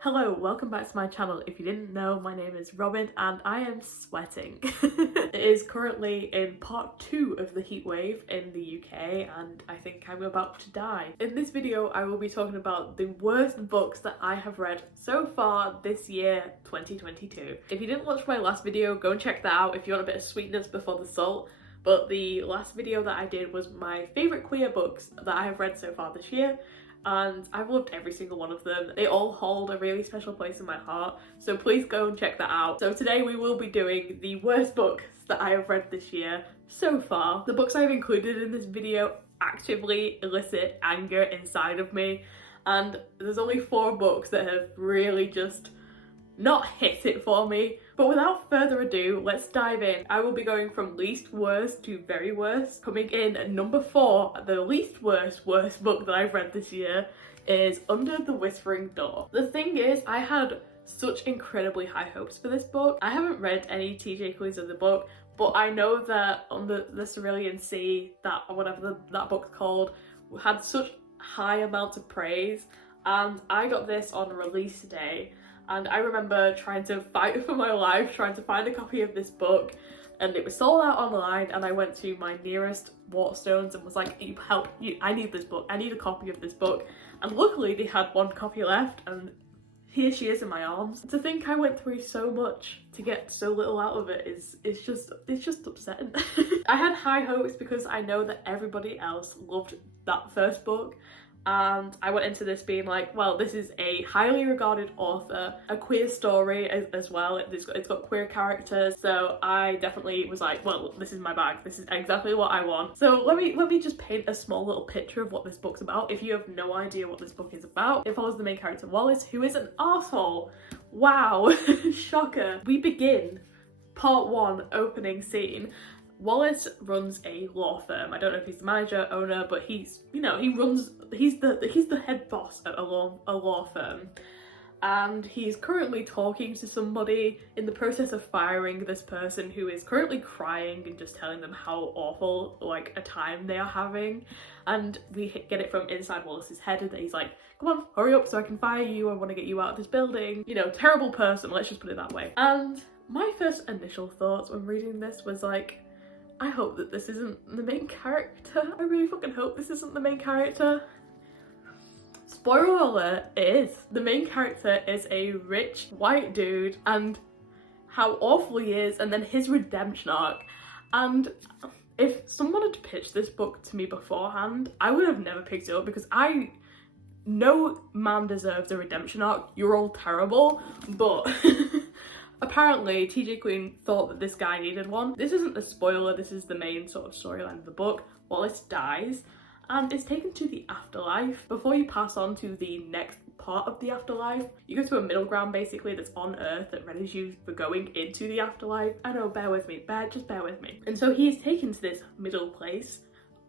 Hello, welcome back to my channel. If you didn't know, my name is Robin and I am sweating. It is currently in part 2 of the heat wave in the UK and I think I'm about to die. In this video I will be talking about the worst books that I have read so far this year, 2022. If you didn't watch my last video, go and check that out if you want a bit of sweetness before the salt. But the last video that I did was my favourite queer books that I have read so far this year. And I've loved every single one of them. They all hold a really special place in my heart, so please go and check that out. So today we will be doing the worst books that I have read this year so far. The books I've included in this video actively elicit anger inside of me, and there's only 4 books that have really just not hit it for me. But without further ado, let's dive in. I will be going from least worst to very worst. Coming in at number 4, the least worst book that I've read this year is Under the Whispering Door. The thing is, I had such incredibly high hopes for this book. I haven't read any TJ clues of the book, but I know that Under the Cerulean Sea, that or whatever that book's called, had such high amounts of praise, and I got this on release day. And I remember trying to fight for my life, trying to find a copy of this book, and it was sold out online, and I went to my nearest Waterstones and was like, I need this book, I need a copy of this book. And luckily they had 1 copy left, and here she is in my arms. To think I went through so much to get so little out of it it's just upsetting. I had high hopes because I know that everybody else loved that first book. And I went into this being like, well, this is a highly regarded author, a queer story as well. It's got queer characters, so I definitely was like, well, this is my bag. This is exactly what I want. So let me just paint a small little picture of what this book's about. If you have no idea what this book is about, it follows the main character Wallace, who is an arsehole. Wow, shocker. We begin part 1 opening scene. Wallace runs a law firm. I don't know if he's the manager, owner, but he's the head boss at a law firm. And he's currently talking to somebody in the process of firing this person who is currently crying and just telling them how awful like a time they are having. And we get it from inside Wallace's head that he's like, come on, hurry up so I can fire you. I want to get you out of this building. You know, terrible person, let's just put it that way. And my first initial thoughts when reading this was like, I hope that this isn't the main character. I really fucking hope this isn't the main character. Spoiler alert, it is. The main character is a rich white dude, and how awful he is, and then his redemption arc. And if someone had pitched this book to me beforehand, I would have never picked it up because no man deserves a redemption arc. You're all terrible, but apparently, TJ Queen thought that this guy needed one. This isn't the spoiler, this is the main sort of storyline of the book. Wallace dies and is taken to the afterlife. Before you pass on to the next part of the afterlife, you go to a middle ground basically that's on Earth that readies you for going into the afterlife. I know, bear with me, just bear with me. And so he is taken to this middle place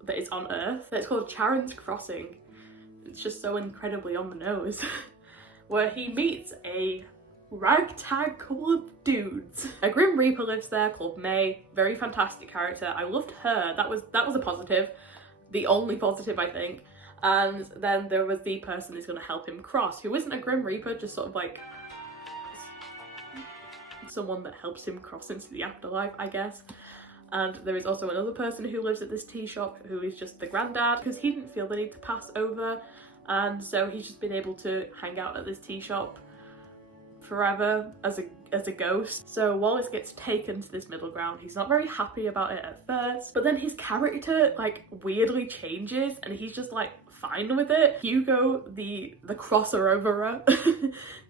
that is on Earth that's called Charon's Crossing. It's just so incredibly on the nose. Where he meets a ragtag couple of dudes. A Grim Reaper lives there called May, very fantastic character. I loved her, that was a positive, the only positive I think. And then there was the person who's going to help him cross, who isn't a Grim Reaper, just sort of like someone that helps him cross into the afterlife, I guess. And there is also another person who lives at this tea shop who is just the granddad, because he didn't feel the need to pass over, and so he's just been able to hang out at this tea shop forever as a ghost. So Wallace gets taken to this middle ground. He's not very happy about it at first, but then his character like weirdly changes and he's just like fine with it. Hugo, the crosser overer,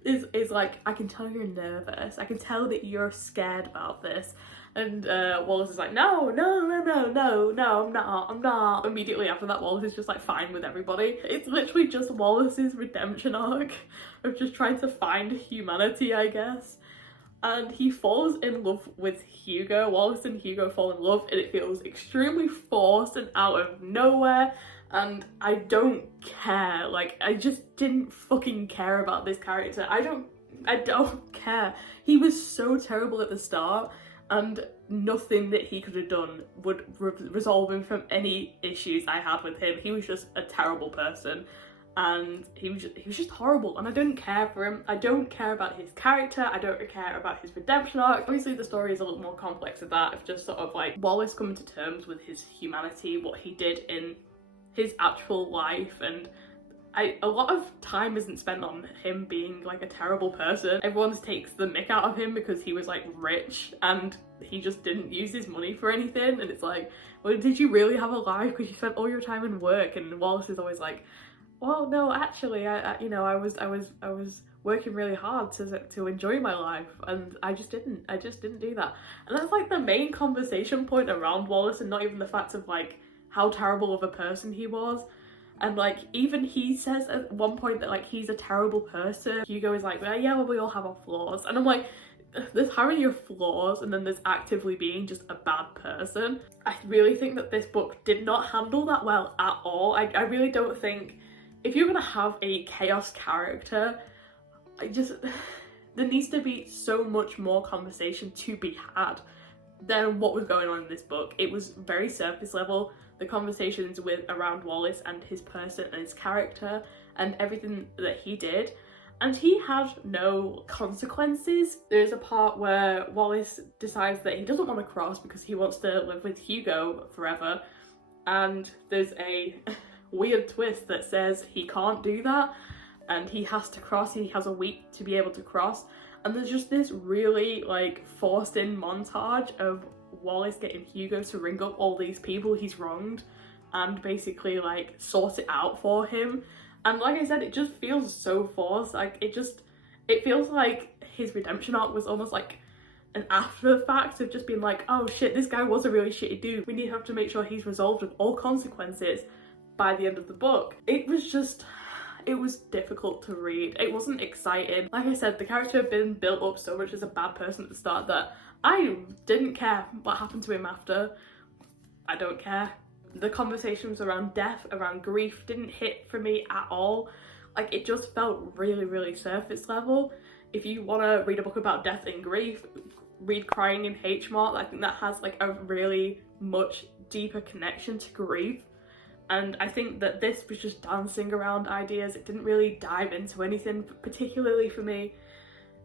is like, I can tell you're nervous, I can tell that you're scared about this. And Wallace is like, no, I'm not. Immediately after that, Wallace is just like fine with everybody. It's literally just Wallace's redemption arc of just trying to find humanity, I guess. And he falls in love with Hugo. Wallace and Hugo fall in love and it feels extremely forced and out of nowhere. And I don't care. Like, I just didn't fucking care about this character. I don't care. He was so terrible at the start, and nothing that he could have done would resolve him from any issues I had with him. He was just a terrible person. and he was just horrible, and I didn't care for him. I don't care about his character, I don't care about his redemption arc. Obviously the story is a little more complex than that, of just sort of like Wallace coming to terms with his humanity, what he did in his actual life, and a lot of time isn't spent on him being like a terrible person. Everyone takes the mick out of him because he was like rich and he just didn't use his money for anything, and it's like, well, did you really have a life because you spent all your time in work? And Wallace is always like, well, no, actually, I was working really hard to enjoy my life, and I just didn't do that. And that's like the main conversation point around Wallace, and not even the fact of like how terrible of a person he was. And like even he says at one point that like he's a terrible person. Hugo is like, well, yeah, well, we all have our flaws, and I'm like, there's having your flaws and then there's actively being just a bad person. I really think that this book did not handle that well at all. I really don't think, if you're gonna have a chaos character, there needs to be so much more conversation to be had than what was going on in this book. It was very surface level. The conversations around Wallace and his person and his character and everything that he did, and he had no consequences. There's a part where Wallace decides that he doesn't want to cross because he wants to live with Hugo forever, and there's a weird twist that says he can't do that and he has to cross. He has a week to be able to cross, and there's just this really like forced in montage of Wallace getting Hugo to ring up all these people he's wronged and basically like sort it out for him. And like I said, it just feels so forced. Like it feels like his redemption arc was almost like an after fact of just being like, oh shit, this guy was a really shitty dude, we have to make sure he's resolved of all consequences by the end of the book. It was difficult to read. It wasn't exciting. Like I said, the character had been built up so much as a bad person at the start that I didn't care what happened to him after. I don't care. The conversations around death, around grief, didn't hit for me at all. Like, it just felt really, really surface level. If you want to read a book about death and grief, read Crying in H Mart. I think that has like a really much deeper connection to grief. And I think that this was just dancing around ideas. It didn't really dive into anything, particularly for me.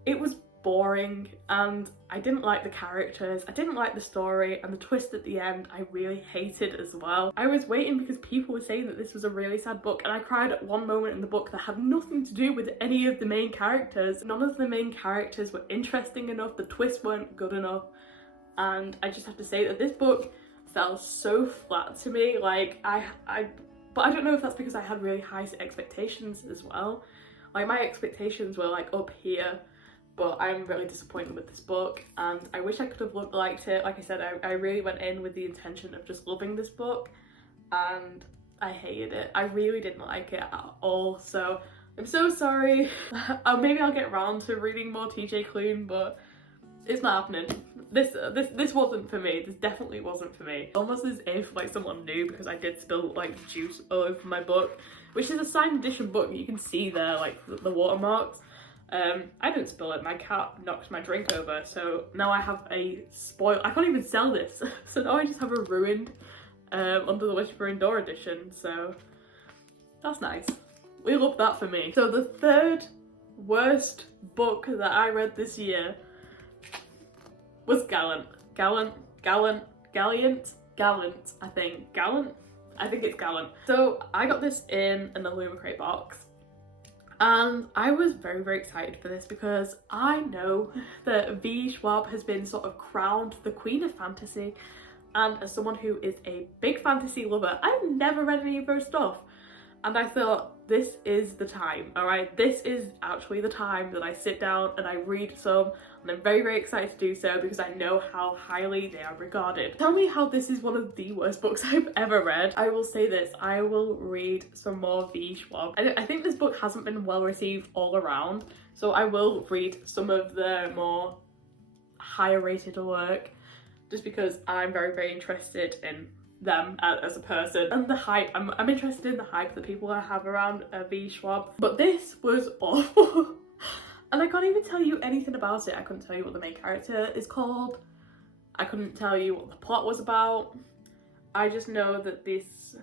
It was boring, and I didn't like the characters, I didn't like the story, and the twist at the end I really hated as well. I was waiting because people were saying that this was a really sad book, and I cried at one moment in the book that had nothing to do with any of the main characters. None of the main characters were interesting enough, the twists weren't good enough, and I just have to say that this book fell so flat to me. Like but I don't know if that's because I had really high expectations as well. Like, my expectations were like up here, but I'm really disappointed with this book, and I wish I could have liked it. Like I said, I really went in with the intention of just loving this book, and I hated it. I really didn't like it at all, so I'm so sorry. Maybe I'll get around to reading more TJ Klune, but it's not happening. This wasn't for me. This definitely wasn't for me. Almost as if like someone knew, because I did spill like juice all over my book, which is a signed edition book. You can see there like the watermarks. I didn't spill it. My cat knocked my drink over, so now I have a spoil. I can't even sell this, so now I just have a ruined Under the Whispering Door edition. So that's nice. We love that for me. So the third worst book that I read this year was Gallant. I think it's Gallant. So I got this in an Illumicrate box, and I was very, very excited for this because I know that v.e.schwab has been sort of crowned the queen of fantasy, and as someone who is a big fantasy lover, I've never read any of her stuff, and I thought, this is the time, alright? This is actually the time that I sit down and I read some, and I'm very, very excited to do so because I know how highly they are regarded. Tell me how this is one of the worst books I've ever read. I will say this, I will read some more v.e.schwab. I think this book hasn't been well received all around, so I will read some of the more higher rated work just because I'm very, very interested in them as a person and the hype. I'm interested in the hype that people have around v.e.schwab, but this was awful. And I can't even tell you anything about it. I couldn't tell you what the main character is called. I couldn't tell you what the plot was about. I just know that this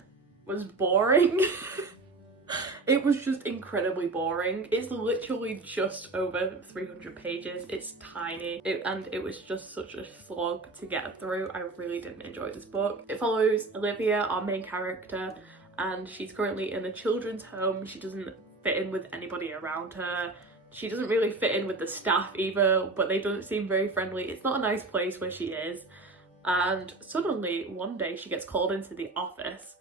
was boring. It was just incredibly boring. It's literally just over 300 pages. It's tiny, and it was just such a slog to get through. I really didn't enjoy this book. It follows Olivia, our main character, and she's currently in a children's home. She doesn't fit in with anybody around her. She doesn't really fit in with the staff either, but they don't seem very friendly. It's not a nice place where she is. And suddenly, one day, she gets called into the office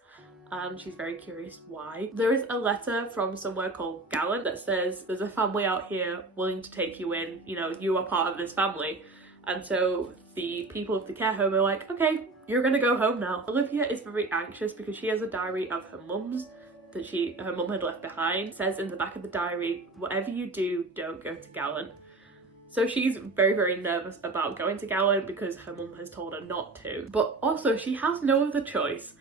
and she's very curious why. There is a letter from somewhere called Gallant that says, there's a family out here willing to take you in, you know, you are part of this family. And so the people of the care home are like, okay, you're gonna go home now. Olivia is very anxious because she has a diary of her mum's that her mum had left behind. It says in the back of the diary, whatever you do, don't go to Gallant. So she's very, very nervous about going to Gallant because her mum has told her not to. But also she has no other choice.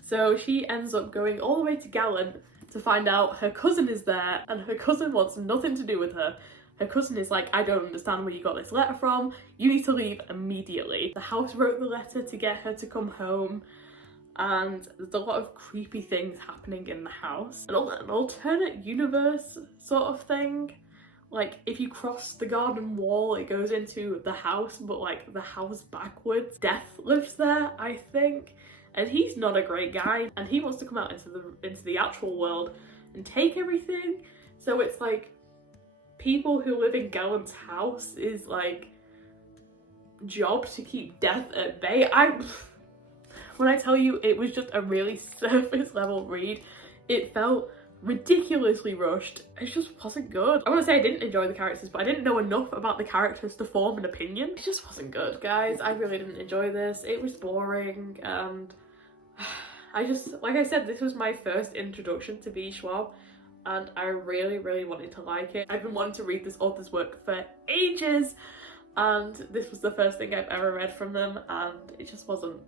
So she ends up going all the way to Gallant to find out her cousin is there, and her cousin wants nothing to do with her. Her cousin is like, I don't understand where you got this letter from. You need to leave immediately. The house wrote the letter to get her to come home. And there's a lot of creepy things happening in the house. An alternate universe sort of thing. Like, if you cross the garden wall, it goes into the house, but like the house backwards. Death lives there, I think. And he's not a great guy. And he wants to come out into the actual world and take everything. So it's like, people who live in Gallant's house is like, job to keep death at bay. When I tell you it was just a really surface level read, it felt ridiculously rushed. It just wasn't good. I want to say I didn't enjoy the characters, but I didn't know enough about the characters to form an opinion. It just wasn't good, guys. I really didn't enjoy this. It was boring, and I just, like I said, this was my first introduction to v.e.schwab, and I really, really wanted to like it. I've been wanting to read this author's work for ages, and this was the first thing I've ever read from them, and it just wasn't.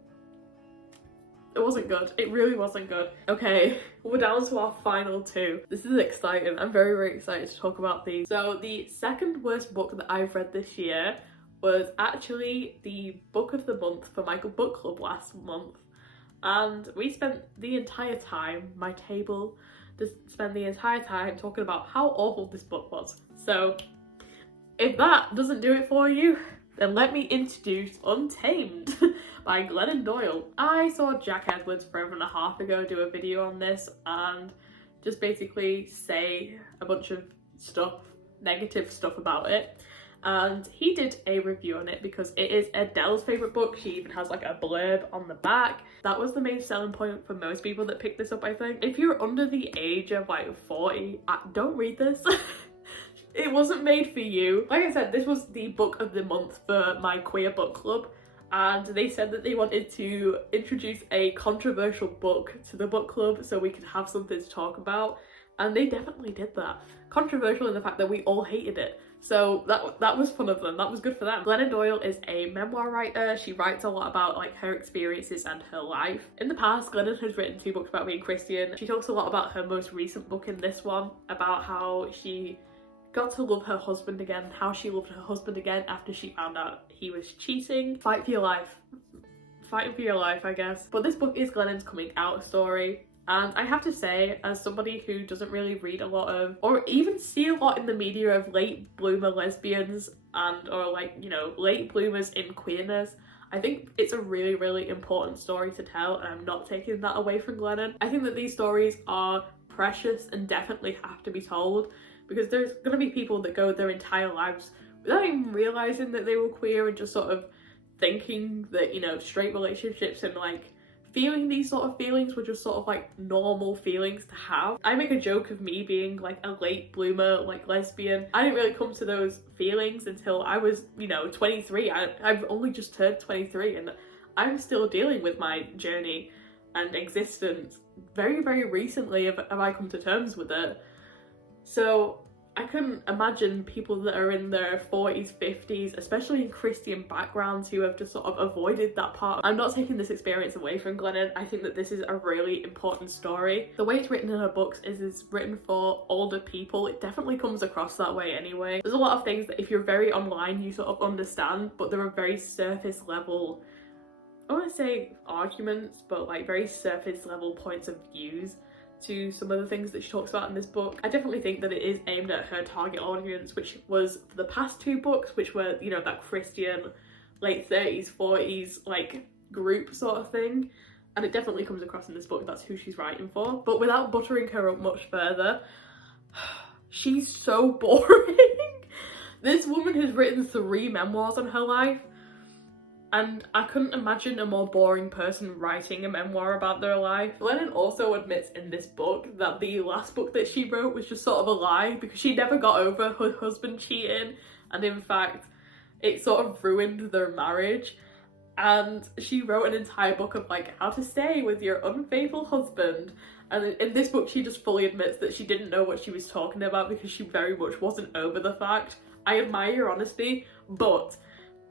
It wasn't good. It really wasn't good. Okay, we're down to our final two. This is exciting. I'm very, very excited to talk about these. So the second worst book that I've read this year was actually the book of the month for my book club last month. And we spent the entire time, my table, just spent the entire time talking about how awful this book was. So if that doesn't do it for you, then let me introduce Untamed by Glennon Doyle. I saw Jack Edwards forever and a half ago do a video on this and just basically say a bunch of stuff, negative stuff about it. And he did a review on it because it is Adele's favourite book. She even has like a blurb on the back. That was the main selling point for most people that picked this up, I think. If you're under the age of like 40, don't read this. It wasn't made for you. Like I said, this was the book of the month for my queer book club, and they said that they wanted to introduce a controversial book to the book club so we could have something to talk about, and they definitely did that. Controversial in the fact that we all hated it. So that was fun of them. That was good for them. Glennon Doyle is a memoir writer. She writes a lot about like her experiences and her life. In the past, Glennon has written 2 books about being Christian. She talks a lot about her most recent book in this one, about how she got to love her husband again, how she loved her husband again after she found out he was cheating. Fight for your life. Fighting for your life, I guess. But this book is Glennon's coming out story. And I have to say, as somebody who doesn't really read a lot of, or even see a lot in the media of late bloomer lesbians and, or like, you know, late bloomers in queerness, I think it's a really, really important story to tell, and I'm not taking that away from Glennon. I think that these stories are precious and definitely have to be told, because there's going to be people that go their entire lives without even realising that they were queer and just sort of thinking that, you know, straight relationships and like feeling these sort of feelings were just sort of like normal feelings to have. I make a joke of me being like a late bloomer, like lesbian. I didn't really come to those feelings until I was, you know, 23. I've only just turned 23 and I'm still dealing with my journey and existence. Very, very recently have I come to terms with it. So I couldn't imagine people that are in their 40s, 50s, especially in Christian backgrounds, who have just sort of avoided that part. I'm not taking this experience away from Glennon. I think that this is a really important story. The way it's written in her books is it's written for older people. It definitely comes across that way anyway. There's a lot of things that if you're very online, you sort of understand, but there are very surface level, I want to say arguments, but like very surface level points of views to some of the things that she talks about in this book. I definitely think that it is aimed at her target audience, which was the past two books, which were, you know, that Christian late 30s, 40s, like group sort of thing. And it definitely comes across in this book, that's who she's writing for. But without buttering her up much further, she's so boring. This woman has written 3 memoirs on her life, and I couldn't imagine a more boring person writing a memoir about their life. Lennon also admits in this book that the last book that she wrote was just sort of a lie because she never got over her husband cheating, and in fact it sort of ruined their marriage. And she wrote an entire book of like how to stay with your unfaithful husband. And in this book, she just fully admits that she didn't know what she was talking about because she very much wasn't over the fact. I admire your honesty, but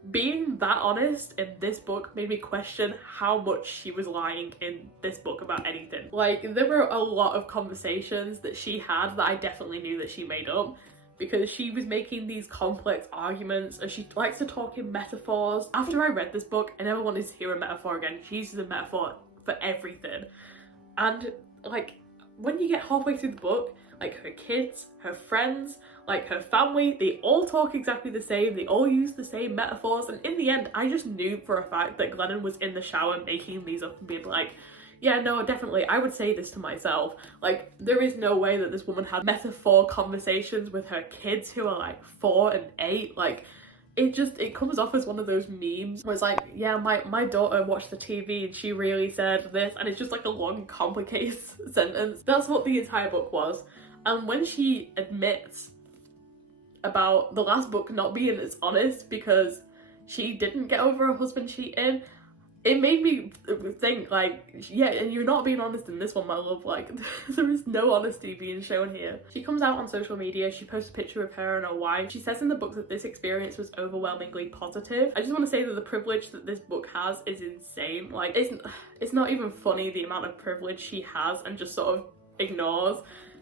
being that honest in this book made me question how much she was lying in this book about anything. Like, there were a lot of conversations that she had that I definitely knew that she made up, because she was making these complex arguments and she likes to talk in metaphors. After I read this book, I never wanted to hear a metaphor again. She uses a metaphor for everything. And like, when you get halfway through the book, like her kids, her friends, like her family, they all talk exactly the same. They all use the same metaphors. And in the end, I just knew for a fact that Glennon was in the shower making these up and being like, yeah, no, definitely, I would say this to myself. Like, there is no way that this woman had metaphor conversations with her kids who are like 4 and 8. Like, it comes off as one of those memes where it's like, yeah, my daughter watched the TV and she really said this, and it's just like a long, complicated sentence. That's what the entire book was. And when she admits about the last book not being as honest because she didn't get over her husband cheating, it made me think, like, yeah, and you're not being honest in this one, my love. Like, there is no honesty being shown here. She comes out on social media, she posts a picture of her and her wife. She says in the book that this experience was overwhelmingly positive. I just want to say that the privilege that this book has is insane. Like, it's not even funny the amount of privilege she has and just sort of ignores,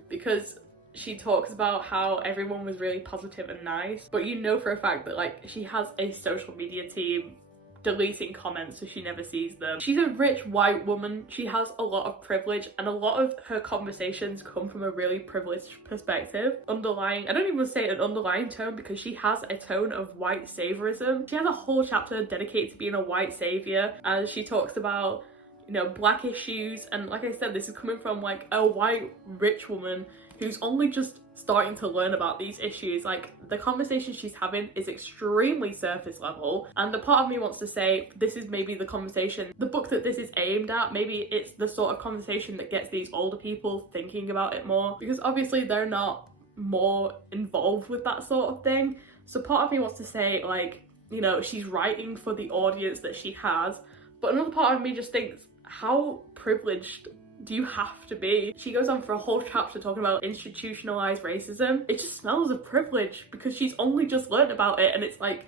because she talks about how everyone was really positive and nice, but you know for a fact that, like, she has a social media team deleting comments so she never sees them. She's a rich white woman. She has a lot of privilege, and a lot of her conversations come from a really privileged perspective. Underlying, I don't even say an underlying tone, because she has a tone of white saviorism. She has a whole chapter dedicated to being a white savior, and she talks about, you know, black issues. And like I said, this is coming from like a white rich woman who's only just starting to learn about these issues. Like, the conversation she's having is extremely surface level, and the part of me wants to say this is maybe the conversation, the book that this is aimed at, maybe it's the sort of conversation that gets these older people thinking about it more, because obviously they're not more involved with that sort of thing. So part of me wants to say, like, you know, she's writing for the audience that she has, but another part of me just thinks, how privileged do you have to be? She goes on for a whole chapter talking about institutionalized racism. It just smells of privilege because she's only just learned about it, and it's like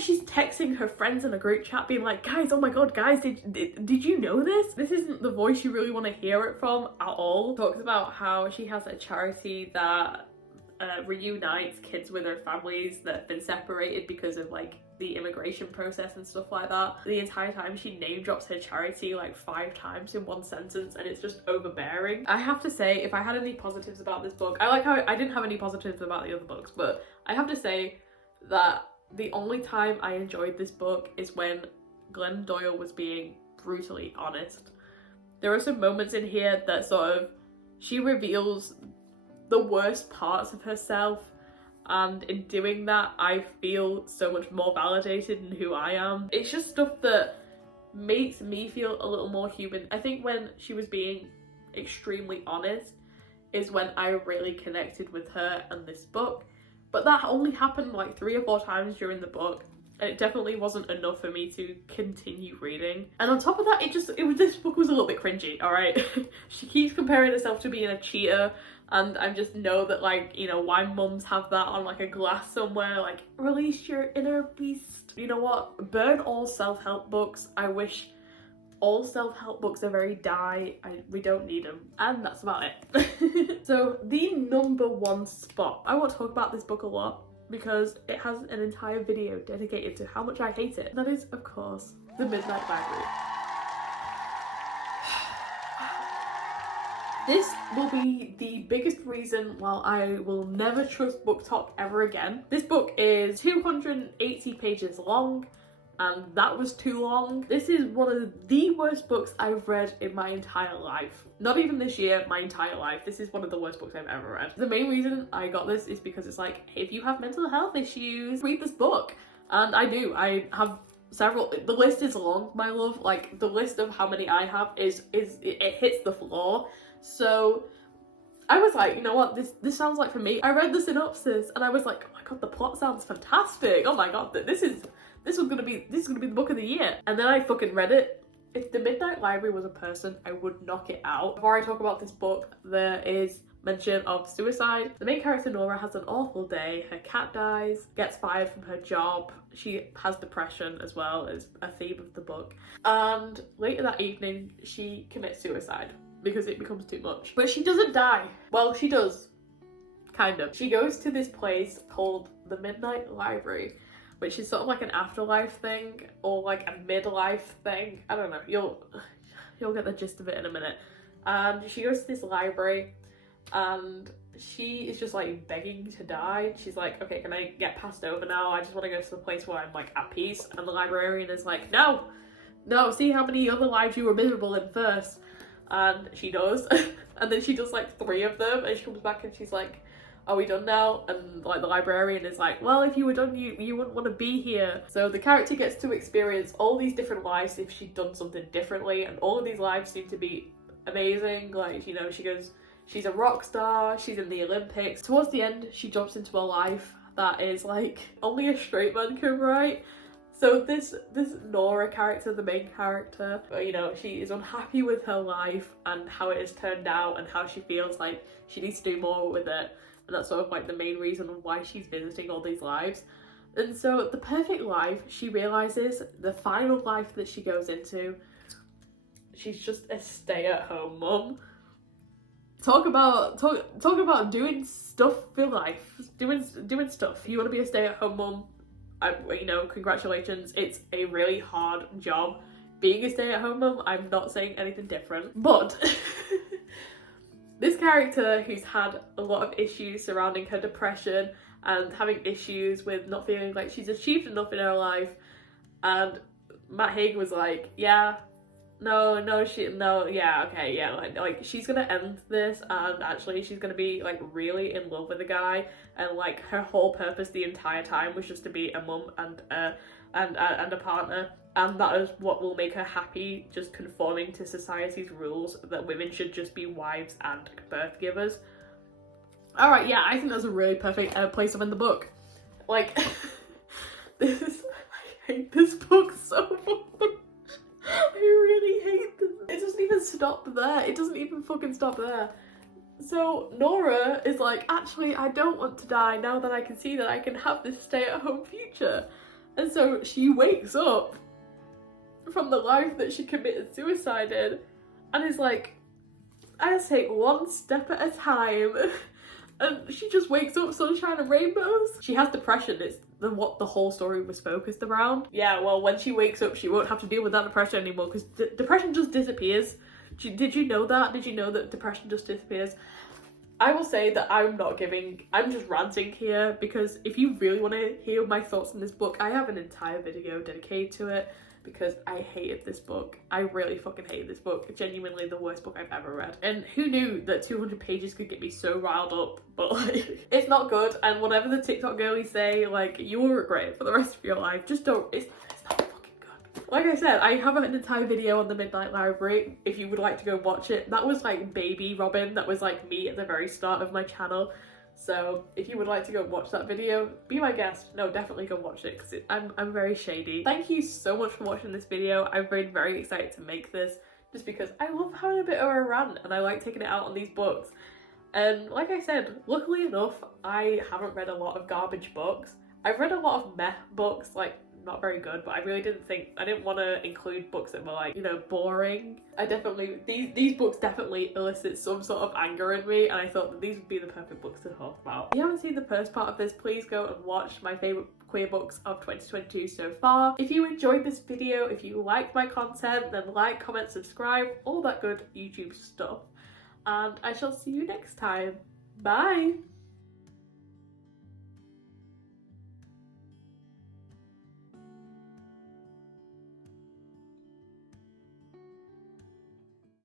she's texting her friends in a group chat being like, guys, oh my god, guys, did you know this? This isn't the voice you really want to hear it from at all. Talks about how she has a charity that reunites kids with their families that have been separated because of like the immigration process and stuff like that. The entire time she name drops her charity like 5 times in one sentence, and it's just overbearing. I have to say, if I had any positives about this book, I like how I didn't have any positives about the other books, but I have to say that the only time I enjoyed this book is when Glennon Doyle was being brutally honest. There are some moments in here that sort of, she reveals the worst parts of herself, and in doing that I feel so much more validated in who I am. It's just stuff that makes me feel a little more human. I think when she was being extremely honest is when I really connected with her and this book, but that only happened like 3 or 4 times during the book, and it definitely wasn't enough for me to continue reading. And on top of that, this book was a little bit cringy, alright? She keeps comparing herself to being a cheater, and I just know that, like, you know, why mums have that on like a glass somewhere, like, release your inner beast. You know what? Burn all self-help books. I wish all self-help books are very we don't need them. And that's about it. So the number 1 spot. I want to talk about this book a lot because it has an entire video dedicated to how much I hate it. That is, of course, The Midnight Library. This will be the biggest reason why I will never trust BookTok ever again. This book is 280 pages long, and that was too long. This is one of the worst books I've read in my entire life. Not even this year, my entire life. This is one of the worst books I've ever read. The main reason I got this is because it's like, if you have mental health issues, read this book. And I do. I have several. The list is long, my love. Like, the list of how many I have it hits the floor. So I was like, you know what, this sounds like for me. I read the synopsis and I was like, oh my god, the plot sounds fantastic. Oh my god, this is gonna be the book of the year. And then I fucking read it. If the Midnight Library was a person, I would knock it out. Before I talk about this book, there is mention of suicide. The main character, Nora, has an awful day. Her cat dies, gets fired from her job. She has depression as well as a theme of the book. And later that evening, she commits suicide because it becomes too much. But she doesn't die. Well, she does. Kind of. She goes to this place called the Midnight Library, which is sort of like an afterlife thing or like a midlife thing. I don't know. You'll get the gist of it in a minute. And she goes to this library and she is just like begging to die. She's like, okay, can I get passed over now? I just want to go to the place where I'm like at peace. And the librarian is like, no, see how many other lives you were miserable in first. And she does. And then she does like 3 of them and she comes back and she's like, are we done now? And like the librarian is like, well, if you were done, you wouldn't want to be here. So the character gets to experience all these different lives if she'd done something differently, and all of these lives seem to be amazing. Like, you know, she goes, she's a rock star, she's in the Olympics. Towards the end, she jumps into a life that is like only a straight man can write. So this Nora character, the main character, you know, she is unhappy with her life and how it has turned out and how she feels like she needs to do more with it. And that's sort of like the main reason why she's visiting all these lives. And so the perfect life, she realizes the final life that she goes into, she's just a stay-at-home mum. Talk about doing stuff for life, doing stuff. If you want to be a stay-at-home mum, you know, congratulations. It's a really hard job being a stay-at-home mum. I'm not saying anything different, but this character who's had a lot of issues surrounding her depression and having issues with not feeling like she's achieved enough in her life, and Matt Haig was like, yeah, like she's gonna end this and actually she's gonna be like really in love with a guy, and like her whole purpose the entire time was just to be a mum and a partner, and that is what will make her happy, just conforming to society's rules that women should just be wives and birth givers. Alright, yeah, I think that's a really perfect place to end the book. Like, I hate this book so much. I really hate this. It doesn't even stop there. It doesn't even fucking stop there. So Nora is like, actually, I don't want to die now that I can see that I can have this stay-at-home future. And so she wakes up from the life that she committed suicide in and is like, I just take one step at a time. And she just wakes up sunshine and rainbows. She has depression. It's what the whole story was focused around. Yeah, well, when she wakes up, she won't have to deal with that depression anymore because depression just disappears. Did you know that? Did you know that depression just disappears? I will say that I'm just ranting here, because if you really want to hear my thoughts on this book, I have an entire video dedicated to it, because I hated this book. I really fucking hated this book. Genuinely the worst book I've ever read. And who knew that 200 pages could get me so riled up? But like, it's not good, and whatever the TikTok girlies say, like, you will regret it for the rest of your life. Just don't, it's not fucking good. Like I said, I have an entire video on the Midnight Library if you would like to go watch it. That was like baby Robin, that was like me at the very start of my channel. So if you would like to go watch that video, be my guest. No, definitely go watch it, because I'm very shady. Thank you so much for watching this video. I've been very excited to make this, just because I love having a bit of a rant and I like taking it out on these books. And like I said, luckily enough, I haven't read a lot of garbage books. I've read a lot of meh books, like not very good, but I didn't want to include books that were like, you know, boring. These books definitely elicit some sort of anger in me, and I thought that these would be the perfect books to talk about. If you haven't seen the first part of this, please go and watch my favourite queer books of 2022 so far. If you enjoyed this video, if you like my content, then like, comment, subscribe, all that good YouTube stuff. and I shall see you next time. Bye!